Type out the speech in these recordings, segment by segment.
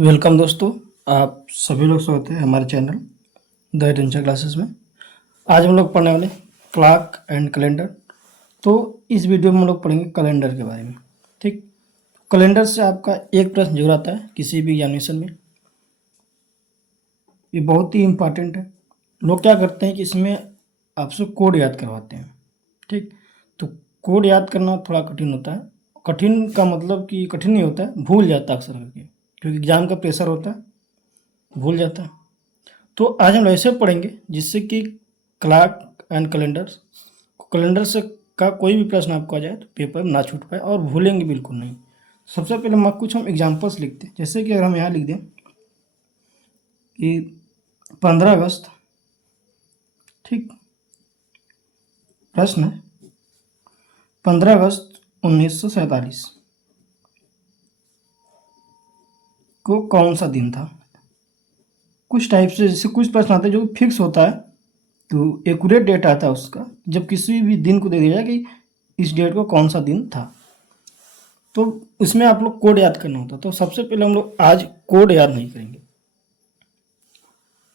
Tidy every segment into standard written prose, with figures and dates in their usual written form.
Welcome दोस्तों। आप सभी लोग स्वागत है हमारे चैनल द एटेंशन क्लासेस में। आज हम लोग पढ़ने वाले क्लॉक एंड कैलेंडर। तो इस वीडियो में हम लोग पढ़ेंगे कैलेंडर के बारे में। ठीक, कैलेंडर से आपका एक प्रश्न जरूर आता है किसी भी एग्जामिनेशन में। ये बहुत ही इम्पॉर्टेंट है। लोग क्या करते हैं कि इसमें आपसे कोड याद करवाते हैं। ठीक, तो कोड याद करना थोड़ा कठिन होता है। कठिन का मतलब कि कठिन नहीं होता है, भूल जाता है अक्सर करके, क्योंकि एग्जाम का प्रेशर होता है, भूल जाता है। तो आज हम ऐसे पढ़ेंगे जिससे कि क्लॉक एंड कैलेंडर से का कोई भी प्रश्न आपको आ जाए तो पेपर ना छूट पाए और भूलेंगे बिल्कुल नहीं। सबसे पहले कुछ हम एग्जांपल्स लिखते हैं। जैसे कि अगर हम यहाँ लिख दें कि 15 अगस्त, ठीक, प्रश्न है 15 अगस्त 1947 को कौन सा दिन था। कुछ टाइप से जैसे कुछ प्रश्न आते हैं जो फिक्स होता है, तो एक्यूरेट डेट आता है उसका, जब किसी भी दिन को दे दिया जाए कि इस डेट को कौन सा दिन था, तो उसमें आप लोग कोड याद करना होता है। तो सबसे पहले हम लोग आज कोड याद नहीं करेंगे।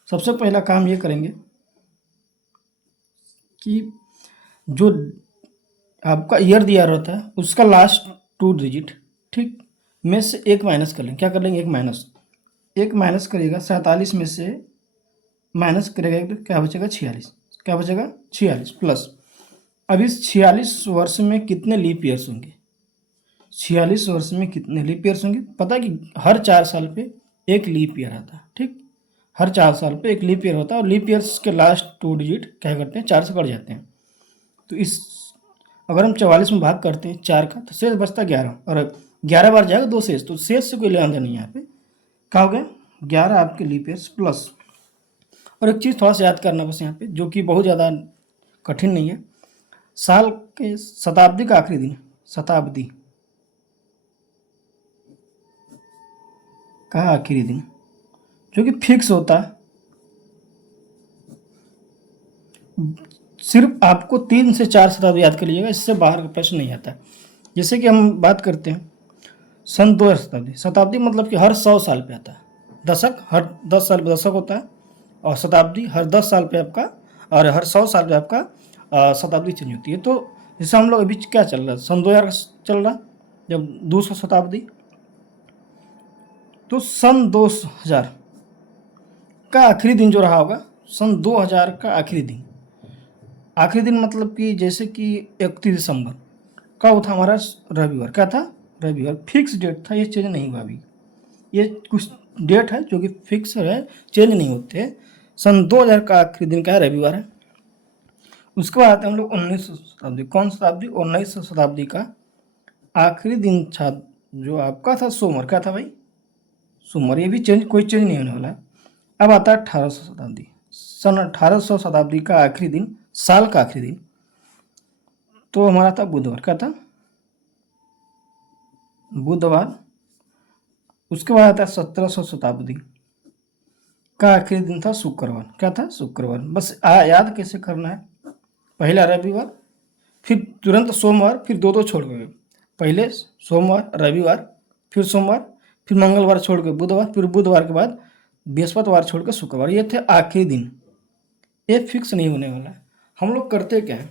सबसे पहला काम ये करेंगे कि जो आपका ईयर दिया रहता है उसका लास्ट 2 डिजिट, ठीक, में से एक माइनस कर लेंगे। क्या कर लेंगे? एक माइनस करिएगा 47 में से माइनस करेगा तो क्या बचेगा? 46। क्या बचेगा? 46 प्लस। अब इस 46 वर्ष में कितने लीप ईयर्स होंगे? 46 वर्ष में कितने लीप ईयर्स होंगे? पता है कि हर 4 साल पे एक लीप ईयर आता है। ठीक, हर 4 साल पे एक लीप ईयर होता है और लीप ईयर्स के लास्ट 2 डिजिट क्या करते हैं? 4 से कट जाते हैं। तो इस अगर हम 44 में भाग करते हैं 4 का, तो शेष बचता 11, और 11 बार जाएगा 2 शेष, तो शेष से कोई लेना देना नहीं है यहाँ पे। क्या हो गया? 11 आपके लीप ईयर्स प्लस। और एक चीज़ थोड़ा सा याद करना बस यहाँ पे, जो कि बहुत ज़्यादा कठिन नहीं है। साल के शताब्दी का आखिरी दिन, शताब्दी का आखिरी दिन, जो कि फिक्स होता है। सिर्फ आपको 3 से 4 शताब्दी याद कर लीजिएगा, इससे बाहर का प्रश्न नहीं आता है। जैसे कि हम बात करते हैं सन 2000 शताब्दी। शताब्दी मतलब कि हर 100 साल पे आता है। दशक हर 10 साल पे दशक होता है, और शताब्दी हर 10 साल पे आपका, और हर 100 साल पे आपका शताब्दी चेंज होती है। तो जैसे हम लोग अभी क्या चल रहा है, सन 2000 चल रहा, जब 200 शताब्दी, तो सन 2000 का आखिरी दिन जो रहा होगा, सन 2000 का आखिरी दिन। आखिरी दिन मतलब कि जैसे कि 31 दिसंबर का वो था हमारा रविवार। क्या था? रविवार। फिक्स डेट था, ये चेंज नहीं हुआ अभी। ये कुछ डेट है जो कि फिक्स है, चेंज नहीं होते। सन 2000 का आखिरी दिन क्या है? रविवार है। उसके बाद आते हैं हम लोग 1900 शताब्दी। कौन शताब्दी? 1900 शताब्दी का आखिरी दिन था जो आपका था सोमवार। क्या था भाई? सोमवार। ये भी कोई चेंज नहीं होने वाला है। अब आता है 1800 शताब्दी। सन 1800 शताब्दी का आखिरी दिन, साल का आखिरी दिन, तो हमारा था बुधवार। क्या था? बुधवार। उसके बाद आता है 1700 शताब्दी का आखिरी दिन था शुक्रवार। क्या था? शुक्रवार। बस याद कैसे करना है? पहला रविवार, फिर तुरंत सोमवार, फिर दो दो छोड़ के, पहले सोमवार, रविवार, फिर सोमवार, फिर मंगलवार छोड़ के बुधवार, फिर बुधवार के बाद बृहस्पतिवार छोड़ के शुक्रवार। ये थे आखिरी दिन। ये फिक्स नहीं होने वाला है। हम लोग करते क्या है?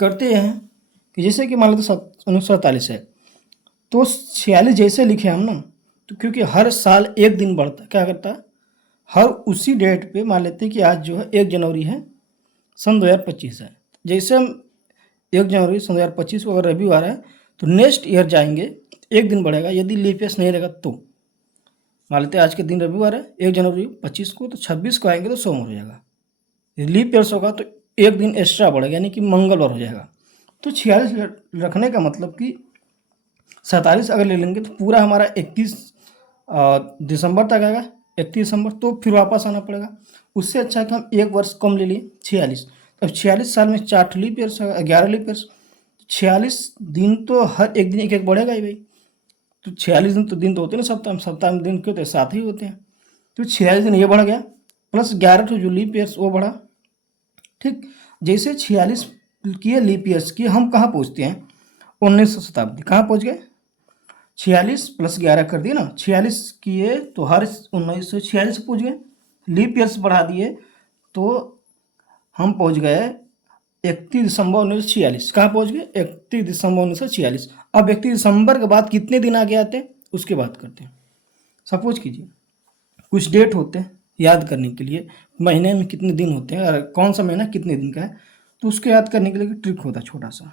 करते हैं कि जैसे कि मान लो तो 1947 है, तो 46 जैसे लिखे हम ना, तो क्योंकि हर साल एक दिन बढ़ता है, क्या करता है? हर उसी डेट पे मान लेते हैं कि आज जो है 1 जनवरी है, सन 2025 है। जैसे हम 1 जनवरी सन 2025 को अगर रविवार है, तो नेक्स्ट ईयर जाएंगे, एक दिन बढ़ेगा। यदि लीप ईयर नहीं रहेगा तो मान लेते हैं आज के दिन रविवार है 1 जनवरी 25 को, तो 26 को आएंगे तो सोमवार हो जाएगा। लीप ईयर्स होगा तो एक दिन एक्स्ट्रा बढ़ेगा, यानी कि मंगलवार हो जाएगा। तो 46 रखने का मतलब कि 47 अगर ले लेंगे तो पूरा हमारा 31 दिसंबर तक आएगा। 31 दिसंबर, तो फिर वापस आना पड़ेगा। उससे अच्छा है कि हम एक वर्ष कम ले लिए, 46। अब 46 साल में 4 लीप ईयर्स, 11 लीप ईयर्स, 46 दिन तो हर एक दिन एक एक बढ़ेगा ही भाई। तो 46 दिन तो होते हैं ना सप्ताह में। सप्ताह में दिन के तो 7 ही होते हैं। तो 46 दिन ये बढ़ गया, प्लस 11 जो लीप ईयर्स वो बढ़ा। ठीक, जैसे 46 किए लीप ईयर्स की, हम कहाँ पहुँचते हैं? 1900 शताब्दी। कहाँ पहुँच गए? 46 प्लस 11 कर दिए ना, 46 किए तो हर 1946 पहुँच गए, लीप ईयर्स बढ़ा दिए तो हम पहुँच गए 31 दिसंबर 1946। कहाँ पहुँच गए? 31 दिसंबर 1946। अब 31 दिसंबर के बाद कितने दिन आगे आते हैं उसकी बात करते हैं। सपोज कीजिए कुछ डेट होते हैं याद करने के लिए, महीने में कितने दिन होते हैं और कौन सा महीना कितने दिन का है, तो उसको याद करने के लिए ट्रिक होता है छोटा सा।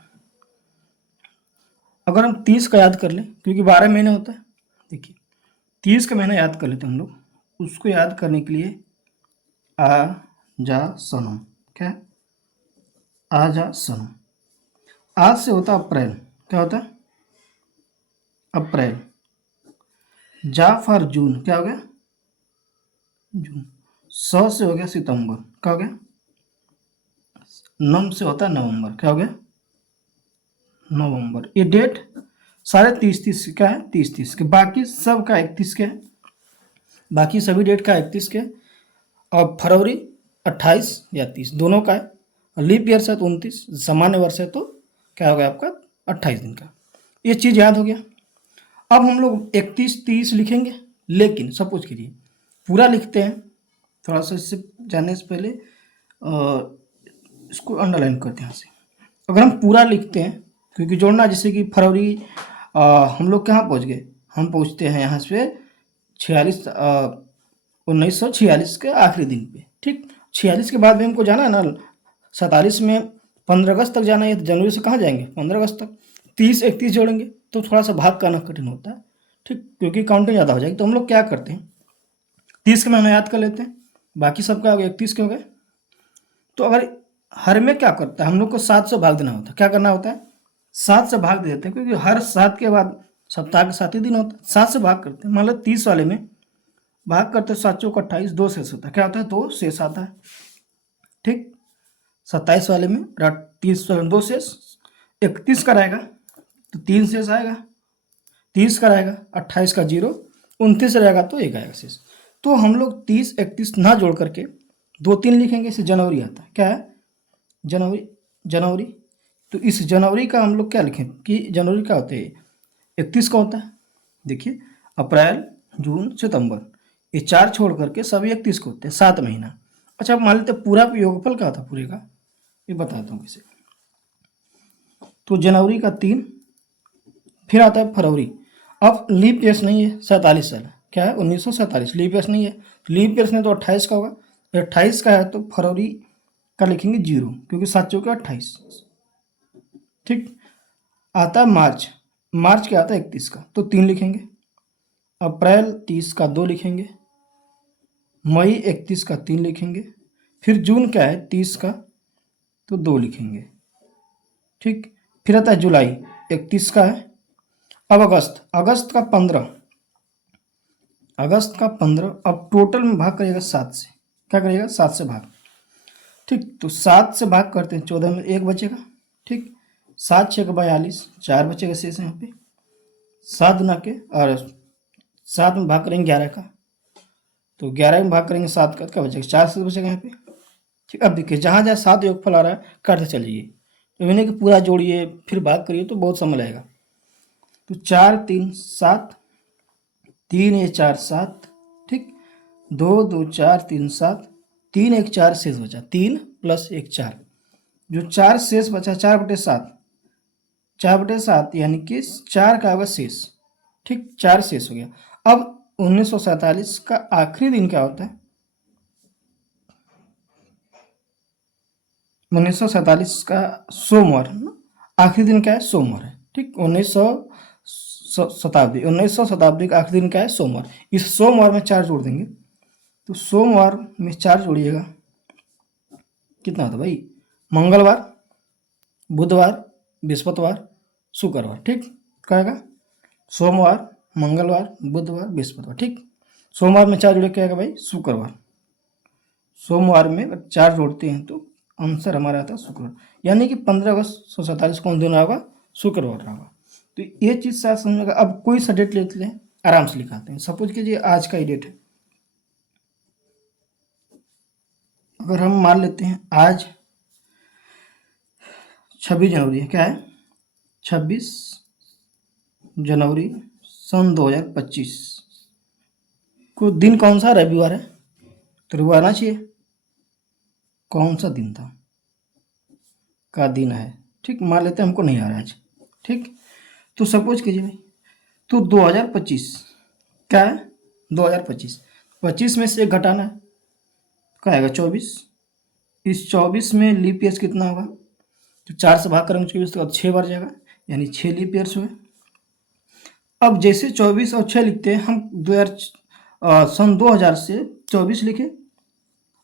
अगर हम 30 का याद कर लें, क्योंकि 12 महीने होता है, देखिए 30 का महीना याद कर लेते हैं हम लोग, उसको याद करने के लिए आ जा सनम, क्या है? आ जा सनम। आज से होता अप्रैल, क्या होता है? अप्रैल। जा फॉर जून, क्या हो गया? जून। से हो गया सितंबर, क्या हो गया? नम से होता है नवंबर, क्या हो गया? नवंबर। ये डेट सारे 30-30 का है, 30-30 के, बाकी सब का 31 के है, बाकी सभी डेट का 31 के, और फरवरी 28 या 30 दोनों का है, और लीप ईयर है तो 29, सामान्य वर्ष है तो क्या हो गया आपका? 28 दिन का। ये चीज़ याद हो गया। अब हम लोग 31-30 लिखेंगे, लेकिन सपोज कीजिए पूरा लिखते हैं, थोड़ा सा इससे जानने से पहले इसको अंडरलाइन करते हैं यहाँ से। अगर हम पूरा लिखते हैं, क्योंकि जोड़ना, जैसे कि फरवरी हम लोग कहाँ पहुँच गए? हम पहुँचते हैं यहाँ से 1946 के आखिरी दिन पे, ठीक। 46 के बाद भी हमको जाना है ना, 47 में 15 अगस्त तक जाना है, तो जनवरी से कहाँ जाएंगे? 15 अगस्त तक। 30-31 जोड़ेंगे तो थोड़ा सा भाग करना कठिन होता है, ठीक, क्योंकि काउंटिंग ज़्यादा हो जाएगी। तो हम लोग क्या करते हैं, 30 के महीना याद कर लेते हैं, बाकी सबका हो गया 31 के हो गए। तो अगर हर में क्या करता है, हम लोग को 7 से भाग देना होता है। क्या करना होता है? 7 से भाग दे देते हैं, क्योंकि हर 7 के बाद सप्ताह के 7 ही दिन होता है, 7 से भाग करते हैं। मान लो 30 वाले में भाग करते हैं 7 चौक 28, 2 शेष होता है। क्या होता है? 2 शेष आता है, ठीक। 27 वाले में 30 वाले में 2 शेष, 31 का रहेगा तो 3 शेष आएगा, 30 का रहेगा 28 का 0, 29 रहेगा तो 1 आएगा शेष। तो हम लोग 30-31 ना जोड़ करके 2-3 लिखेंगे, इसे जनवरी आता है। क्या है? जनवरी। जनवरी। तो इस जनवरी का हम लोग क्या लिखें कि जनवरी का होता है 31 का होता है। देखिए अप्रैल, जून, सितंबर, ये 4 छोड़ करके सभी 31 को होते हैं, 7 महीना। अच्छा अब मान लेते हैं पूरा योगफल क्या था पूरे का, ये बताता हूँ कैसे। तो जनवरी का 3, फिर आता है फरवरी। अब लीप ईयर्स नहीं है, 47 साल, क्या है? 1947, लीप ईयर्स नहीं है, तो लीप ईयर्स नहीं तो 28 का होगा, 28 का है तो फरवरी का लिखेंगे 0, क्योंकि 7 चौके 28, ठीक। आता है मार्च। मार्च क्या आता है? 31 का, तो 3 लिखेंगे। अप्रैल 30 का 2 लिखेंगे। मई 31 का 3 लिखेंगे। फिर जून क्या है? 30 का, तो 2 लिखेंगे, ठीक। फिर आता है जुलाई, 31 का है। अब अगस्त, अगस्त का 15, अगस्त का 15। अब टोटल में भाग करिएगा 7 से, क्या करिएगा? 7 से भाग, ठीक। तो 7 से भाग करते हैं 14 में 1 बचेगा, ठीक। 7 6 42, 4 बचेगा शेष यहाँ पे। 7 गुना के और 7 में भाग करेंगे 11 का, तो 11 में भाग करेंगे 7 का, क्या बचेगा? 4 से बचेगा यहाँ पे, ठीक। अब देखिए जहाँ जहाँ 7 योगफल आ रहा है काटते चलिए, तो मैंने कि पूरा जोड़िए फिर भाग करिए तो बहुत समय लगेगा। तो 4 3 7, 3 ये 4 7, ठीक। 2 2 4 3 7, 3 1 4 शेष बचा, 3 + 1 4, जो 4 शेष बचा 4/7, 4/7 यानी कि 4 का होगा शेष, ठीक। 4 शेष हो गया। अब 1947 का आखिरी दिन क्या होता है? 1947 का सोमवार, आखिरी दिन क्या है? सोमवार है, ठीक। 1900 शताब्दी का आखिरी दिन क्या है? सोमवार। इस सोमवार में 4 जोड़ देंगे, तो सोमवार में 4 जोड़िएगा, कितना होता है भाई? मंगलवार, बुधवार, बृहस्पतिवार, शुक्रवार, ठीक। कहेगा सोमवार, मंगलवार, बुधवार, बृहस्पतिवार, ठीक। सोमवार में 4 जोड़े क्या आएगा भाई? शुक्रवार। सोमवार में अगर 4 जोड़ते हैं तो आंसर हमारा आता है शुक्रवार, यानी कि 15 अगस्त 1947 कौन दिन होगा? शुक्रवार होगा। तो ये चीज़ साथ समझेगा। अब कोई सा डेट लेते हैं, आराम से लिखाते हैं। सपोज कीजिए आज का ही डेट है, अगर हम मान लेते हैं आज 26 जनवरी है, क्या है? 26 जनवरी सन 2025 को दिन कौन सा? रविवार है, तो रविवार आना चाहिए। कौन सा दिन था का दिन है, ठीक, मान लेते हैं हमको नहीं आ रहा है आज, ठीक। तो सपोज कीजिए भाई, तो 2025 क्या है? 2025, 25 में से एक घटाना है, क्या आएगा? 24। इस 24 में लीप ईयर्स कितना होगा? तो 4 से भाग करेंगे 24 तो अब 6 बार जाएगा, यानी 6 लीप ईयर्स हुए। अब जैसे 24 और 6 लिखते हैं हम, सन 2000 से 24 लिखे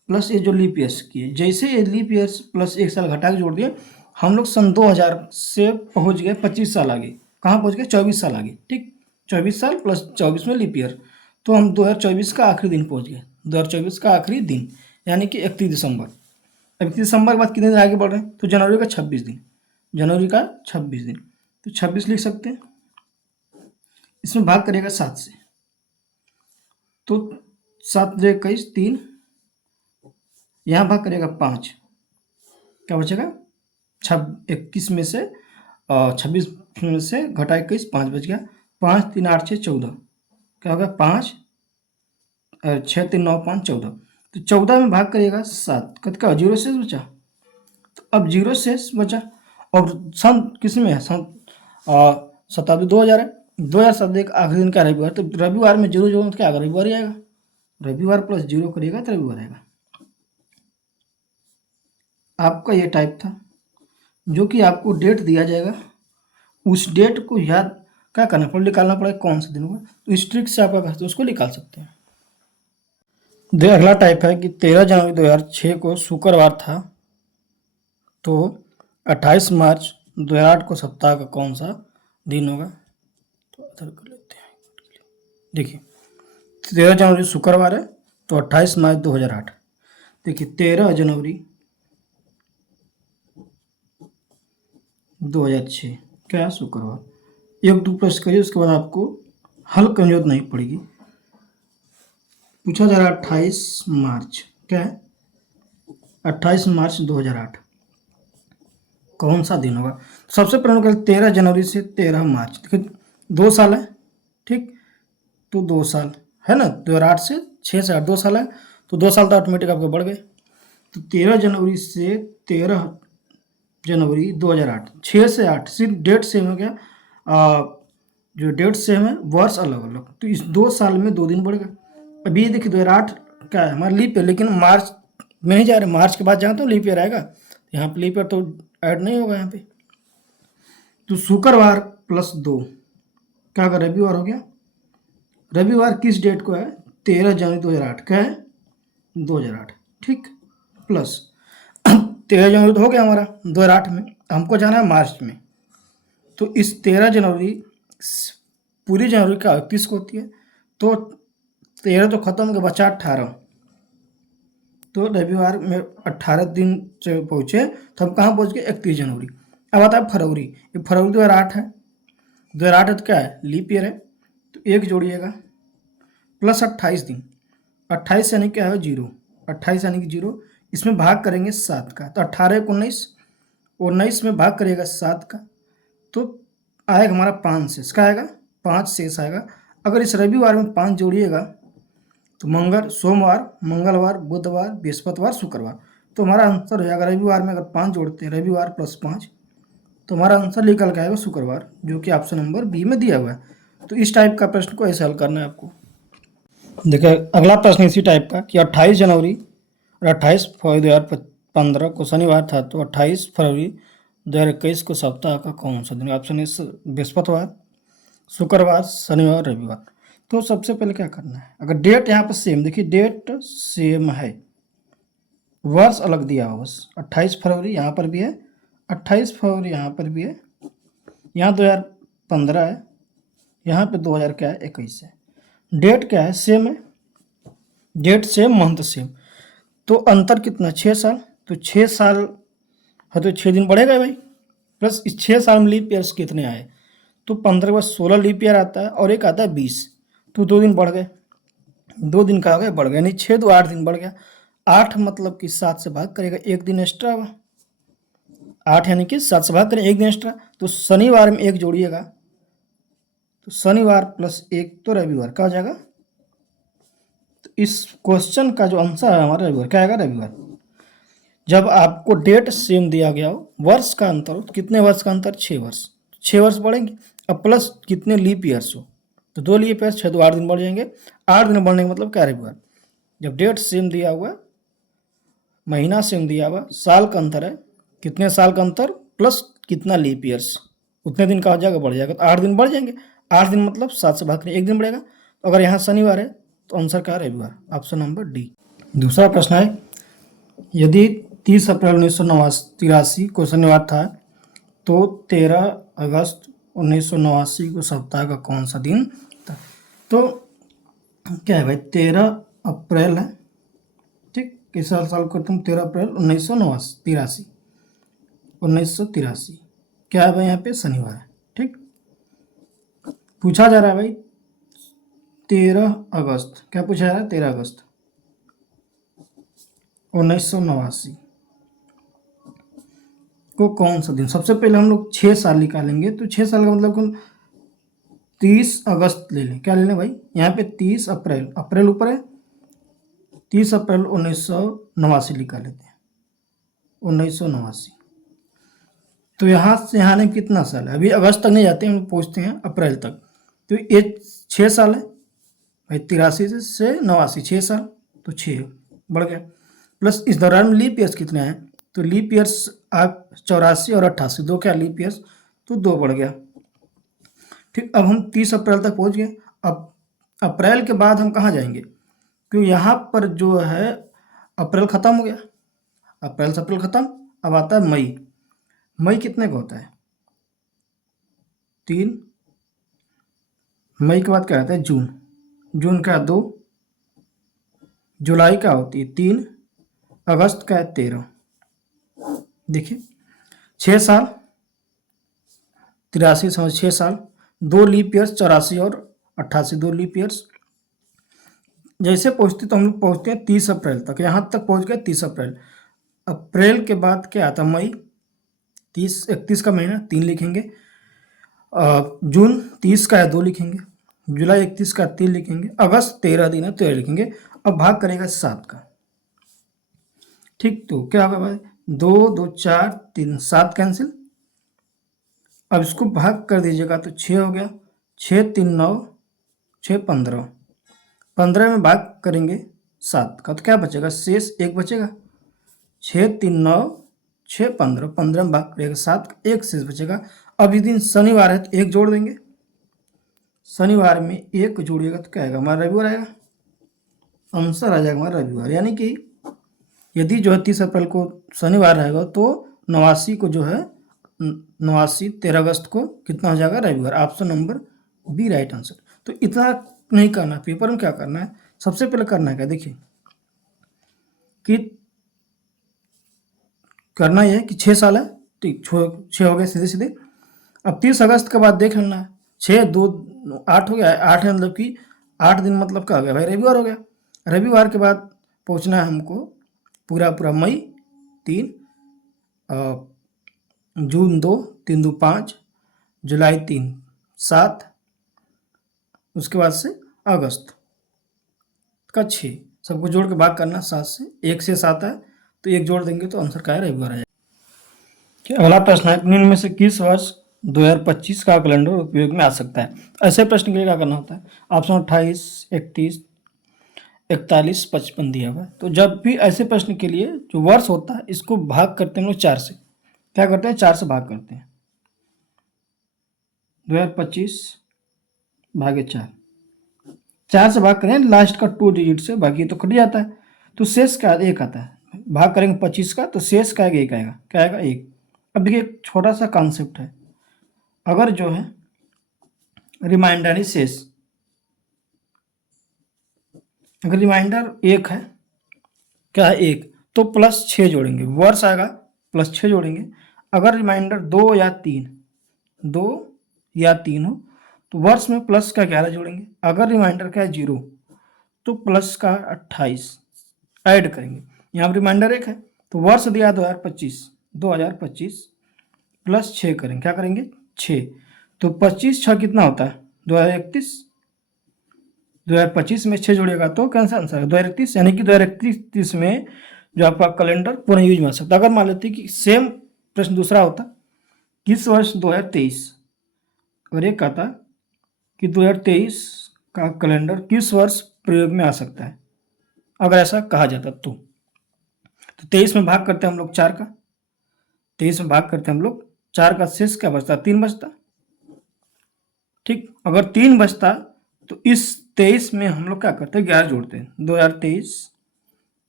प्लस ये जो लीप ईयर्स किए, जैसे ये लीप ईयर्स प्लस एक साल घटा के जोड़ दिए, हम लोग सन 2000 से पहुंच गए 25 साल आगे। कहाँ पहुंच गए? 24 साल आगे, ठीक। 24 साल प्लस 24 में लीप ईयर, तो हम 2024 का आखिरी दिन पहुंच गए। 2024 का आखिरी दिन यानी कि 31 दिसंबर। अब 31 दिसंबर के बाद कितने दिन आगे बढ़ रहे हैं? तो जनवरी का 26 दिन, जनवरी का 26 दिन, तो 26 लिख सकते हैं। इसमें भाग करेगा 7 से, तो 7 से 21 3, यहाँ भाग करेगा 5, क्या बचेगा? 21 में से 26 में से घटा 21, 5 बच गया। 5 3 8 6 14, क्या होगा? 5 6 3 9 5 14, तो 14 में भाग करिएगा 7, कत का 0 शेष बचा। तो अब 0 शेष बचा, और सन किस में है? सन शताब्दी 2000 है। 2000 शब्द एक आखिरी दिन का रविवार, तो रविवार में 0 जोड़ो तो क्या आएगा? रविवार ही आएगा। रविवार प्लस 0 करिएगा तो रविवार आएगा। आपका ये टाइप था, जो कि आपको डेट दिया जाएगा, उस डेट को याद क्या करना पड़ेगा? निकालना पड़ेगा कौन सा दिन होगा, तो इस ट्रिक से आप तो उसको निकाल सकते हैं। अगला टाइप है कि 13 जनवरी 2006 को शुक्रवार था, तो 28 मार्च 2008 को सप्ताह का कौन सा दिन होगा? तो अदर कर लेते हैं। देखिए 13 जनवरी शुक्रवार है, तो 28 मार्च 2008। देखिए 13 जनवरी 2006 क्या? शुक्रवार। 1 2 प्लस करिए, उसके बाद आपको हल करने की जरूरत नहीं पड़ेगी। पूछा जा रहा है 28 मार्च, क्या है? 28 मार्च 2008 कौन सा दिन होगा? सबसे पहले 13 जनवरी से 13 मार्च, देखिए 2 साल है, ठीक, तो 2 साल है ना। 2008 से 6 से 8 2 साल है, तो 2 साल तो ऑटोमेटिक आपके बढ़ गए। तो 13 जनवरी से 13 जनवरी 2008, 6 से 8 सिर्फ डेट सेम हो गया, जो डेट सेम है वर्ष अलग अलग, तो इस 2 साल में 2 दिन बढ़ गए। अभी देखिए 2008 क्या है? हमारा लीप ईयर, लेकिन मार्च में नहीं जा रहे, मार्च के बाद जाए तो लीप ईयर आएगा, यहाँ पे लीप ईयर तो ऐड नहीं होगा यहाँ पे। तो शुक्रवार प्लस 2 क्या होगा? रविवार हो गया। रविवार किस डेट को है? 13 जनवरी 2008, क्या है? 2008, ठीक, प्लस 13 जनवरी तो हो गया हमारा 2008 में, हमको जाना है मार्च में, तो इस 13 जनवरी पूरी जनवरी का 31 को होती है, तो 13 तो खत्म हो गया, बचा 18, तो रविवार में 18 दिन से पहुँचे तो हम कहाँ पहुँच गए? 31 जनवरी। अब आता है फरवरी, ये फरवरी 2008 है, 2008 है तो क्या है? लीप ईयर है, तो 1 जोड़िएगा प्लस 28 दिन, 28 यानी क्या है? 0, 28 यानी कि 0, इसमें भाग करेंगे 7 का, तो 18 19, 19 में भाग करिएगा 7 का, तो आएगा हमारा 5 शेष, क्या आएगा? 5 शेष आएगा। अगर इस रविवार में 5 जोड़िएगा तो सोमवार, मंगलवार, बुधवार, बृहस्पतिवार, शुक्रवार, तो हमारा आंसर हो जाएगा, रविवार में अगर 5 जोड़ते हैं, रविवार प्लस 5, तो हमारा आंसर निकल के आएगा शुक्रवार, जो कि ऑप्शन नंबर बी में दिया हुआ है। तो इस टाइप का प्रश्न को ऐसे हल करना है आपको। देखिए अगला प्रश्न इसी टाइप का कि 28 जनवरी और 28 फरवरी 2015 को शनिवार था, तो 28 फरवरी 2021 को सप्ताह का कौन सा दिन? ऑप्शन ए बृहस्पतिवार, शुक्रवार, शनिवार, रविवार। तो सबसे पहले क्या करना है? अगर डेट यहाँ पर सेम, देखिए डेट सेम है, वर्ष अलग दिया हो, बस 28 फरवरी यहाँ पर भी है, 28 फरवरी यहाँ पर भी है, यहाँ 2015 है, यहाँ पे 2000 क्या है? 21 है। डेट क्या है? सेम है, डेट सेम, मंथ सेम, तो अंतर कितना? 6 साल, तो 6 साल है तो 6 दिन बढ़ेगा भाई, प्लस इस 6 साल में लीप ईयर्स कितने आए? तो 15 के बाद 16 लीप ईयर आता है, और एक आता है 20, तो 2 दिन बढ़ गए, 2 दिन का हो गया, बढ़ गया, यानी 6 2 8 दिन बढ़ गया। 8 मतलब कि 7 से भाग करेगा, 1 दिन एक्स्ट्रा हुआ, 8 यानी कि 7 से भाग करें 1 दिन एक्स्ट्रा, तो शनिवार में 1 जोड़िएगा तो शनिवार प्लस 1 तो रविवार, क्या हो जाएगा? तो इस क्वेश्चन का जो आंसर है हमारा रविवार, क्या आएगा? रविवार। जब आपको डेट सेम दिया गया हो, वर्ष का अंतर हो, तो कितने वर्ष का अंतर? 6 वर्ष। 6 वर्ष बढ़ेंगे। अब प्लस कितने लीप ईयर्स हो, तो 2 लीप ईयर्स, 6 तो 8 दिन बढ़ जाएंगे। 8 दिन बढ़ने का मतलब क्या? रविवार। जब डेट सेम दिया हुआ, महीना सेम दिया हुआ, साल का अंतर है, कितने साल का अंतर प्लस कितना लीप ईयर्स, उतने दिन का हो जाएगा, बढ़ जाएगा, तो 8 दिन बढ़ जाएंगे। 8 दिन मतलब 7 से भाग करें 1 दिन बढ़ेगा। तो अगर यहाँ शनिवार है तो आंसर क्या है? रविवार। Option number D. दूसरा प्रश्न है, यदि 30 अप्रैल 1983 को शनिवार था तो 13 अगस्त 1989 को सप्ताह का कौन सा दिन था? तो क्या है भाई? 13 अप्रैल है, ठीक। किस साल को तुम? 13 अप्रैल 1983 क्या है भाई? यहाँ पे शनिवार है, ठीक। पूछा जा रहा है भाई 13 अगस्त, क्या पूछा जा रहा है? 13 अगस्त 1989 को कौन सा दिन? सबसे पहले हम लोग 6 साल निकालेंगे, तो 6 साल का मतलब कौन? 30 अगस्त ले लें, क्या ले लें भाई? यहाँ पे 30 अप्रैल, अप्रैल ऊपर है, 30 अप्रैल 1989 लिखा लेते हैं, 1989। तो यहाँ से यहाँ ने कितना साल है? अभी अगस्त तक नहीं जाते, हम पूछते हैं अप्रैल तक। तो ये 6 साल है भाई, 83 से 89, 6 साल, तो 6 बढ़ गया। प्लस इस दौरान में लीप ईयर्स कितने हैं? तो लीप ईयर्स आप 84 और 88, 2 क्या लीप ईयर्स, तो 2 बढ़ गया, ठीक। अब हम 30 अप्रैल तक पहुंच गए। अब अप्रैल के बाद हम कहाँ जाएंगे? क्योंकि यहाँ पर जो है अप्रैल खत्म हो गया, अप्रैल से अप्रैल खत्म, अब आता है मई। मई कितने का होता है? 3। मई के बाद क्या आता है? जून। जून का 2। जुलाई का होती है 3। अगस्त का है 13। देखिए 6 साल, 83 समझ 6 साल, 2 लीप ईयर्स, 84 और 88, 2 लीप ईयर्स। जैसे पहुँचते तो हम लोग पहुँचते हैं 30 अप्रैल तक, यहाँ तक पहुँच गए 30 अप्रैल। अप्रैल के बाद क्या आता है? मई। 30 31 का महीना 3 लिखेंगे। जून 30 का है 2 लिखेंगे। जुलाई 31 का 3 लिखेंगे। अगस्त 13 दिन है 13 लिखेंगे। अब भाग करेगा 7 का, ठीक। तो क्या होगा भाई? 2 2 4 3 7 कैंसिल। अब इसको भाग कर दीजिएगा तो 6 हो गया, 6 3 9, 6 15, 15 में भाग करेंगे 7 का तो क्या बचेगा? शेष 1 बचेगा। 6 3 9 6 15, 15 में भाग करेगा 7, 1 शेष बचेगा। अब इस दिन शनिवार है तो 1 जोड़ देंगे, शनिवार में 1 जोड़िएगा तो क्या आएगा? हमारा रविवार आएगा। आंसर आ जाएगा हमारा रविवार। यानी कि यदि जो है 30 अप्रैल को शनिवार रहेगा तो 89 को जो है 89 13 अगस्त को कितना हो जाएगा? रविवार। Option number B right answer. तो इतना नहीं करना, पेपर में क्या करना है? सबसे पहले करना है क्या? देखिए कि करना यह है कि 6 साल है, ठीक, 6 हो गए सीधे सीधे। अब 30 अगस्त के बाद देख लेना है, 6 2 8 हो गया, 8 है मतलब कि 8 दिन मतलब क्या हो गया भाई? रविवार हो गया। रविवार के बाद पहुंचना है हमको पूरा पूरा मई 3, जून 2 3 2 5, जुलाई 3 7, उसके बाद से अगस्त का 6, सबको जोड़ के भाग करना 7 से, 1 से 7 है तो 1 जोड़ देंगे तो आंसर क्या है? रविवार है। अगला प्रश्न है, निम्न में से किस वर्ष 2025 का कैलेंडर उपयोग में आ सकता है? ऐसे प्रश्न के लिए क्या करना होता है? ऑप्शन 28 31 41 55 दिया हुआ है। तो जब भी ऐसे प्रश्न के लिए जो वर्ष होता है इसको भाग करते हैं हम लोग 4 से। क्या करते हैं? 4 से भाग करते हैं। 2025 भागे 4, 4 से भाग करें लास्ट का 2 डिजिट से, बाकी तो कट जाता है। तो शेष का 1 आता है, भाग करेंगे 25 का तो शेष का 1 आएगा, क्या आएगा? 1। अब देखिए एक छोटा सा कॉन्सेप्ट है, अगर जो है रिमाइंडर यानी शेष, अगर रिमाइंडर 1 है, क्या है? 1, तो प्लस 6 जोड़ेंगे, वर्ष आएगा प्लस 6 जोड़ेंगे। अगर रिमाइंडर 2 या 3 हो तो वर्ष में प्लस का 11 जोड़ेंगे। अगर रिमाइंडर का है 0 तो प्लस का 28 ऐड करेंगे। यहाँ रिमाइंडर 1 है तो वर्ष दिया 2025 प्लस 6 करेंगे, क्या करेंगे? 6। तो 25 6 कितना होता है? 2031, 2025 में 6 जोड़ेगा तो कैंसा आंसर है 2031, यानी कि 2031 में जो आपका कैलेंडर पूरा यूज में आ सकता है। अगर मान लेते कि सेम प्रश्न दूसरा होता, किस वर्ष 2023, अगर ये कहता कि 2023 का कैलेंडर किस वर्ष प्रयोग में आ सकता है, अगर ऐसा कहा जाता तो 23 में भाग करते हैं हम लोग 4 का, 23 में भाग करते हैं हम लोग 4 का, शेष क्या बचता, 3 बचता। ठीक, अगर 3 बचता तो इस 23 में हम लोग क्या करते हैं, 11 जोड़ते हैं, 2023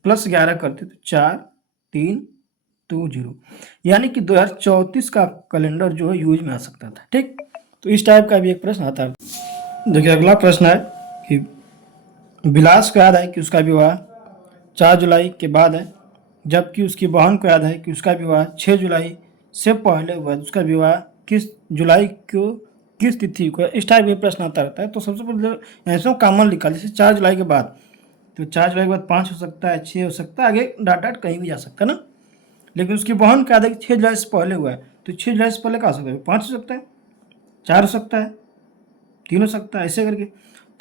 प्लस 11 करते तो 4 3 2 0, यानी कि 2034 का कैलेंडर जो है यूज में आ सकता था। ठीक, तो इस टाइप का भी एक प्रश्न आता है। देखिए अगला प्रश्न है कि विलास को याद है कि उसका विवाह 4 जुलाई के बाद है, जबकि उसकी बहन को याद है कि उसका विवाह 6 जुलाई से पहले हुआ, उसका विवाह किस जुलाई को, किस तिथि को, इस टाइप के प्रश्न आता रहता है। तो सबसे पहले ऐसा कॉमन लिखा, जैसे 4 जुलाई के बाद, तो 4 जुलाई के बाद 5 हो सकता है, 6 हो सकता है, आगे डाट डाट कहीं भी जा सकता है ना। लेकिन उसकी बहन का याद है कि 6 जुलाई से पहले हुआ है, तो 6 जुलाई से पहले क्या हो सकता है, 5 हो सकता है, 4 हो सकता है, 3 हो सकता है, ऐसे करके।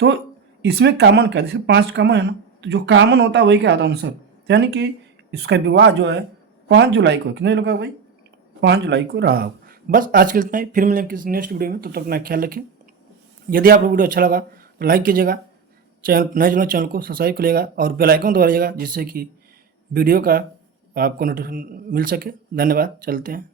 तो इसमें कॉमन क्या है, जैसे 5 कॉमन है ना, तो जो कॉमन होता है वही क्या आता है आंसर, यानी कि इसका विवाह जो है 5 जुलाई को, कितने लोग भाई 5 जुलाई को रहा हो। बस आज के लिए इतना ही, फिर मिलेंगे किसी नेक्स्ट वीडियो में, तो अपना ख्याल रखें। यदि आपको वीडियो अच्छा लगा तो लाइक कीजिएगा, चैनल नए जुड़े चैनल को सब्सक्राइब करिएगा और बेल आइकन दबाइएगा, जिससे कि वीडियो का आपको नोटिफिकेशन मिल सके। धन्यवाद, चलते हैं।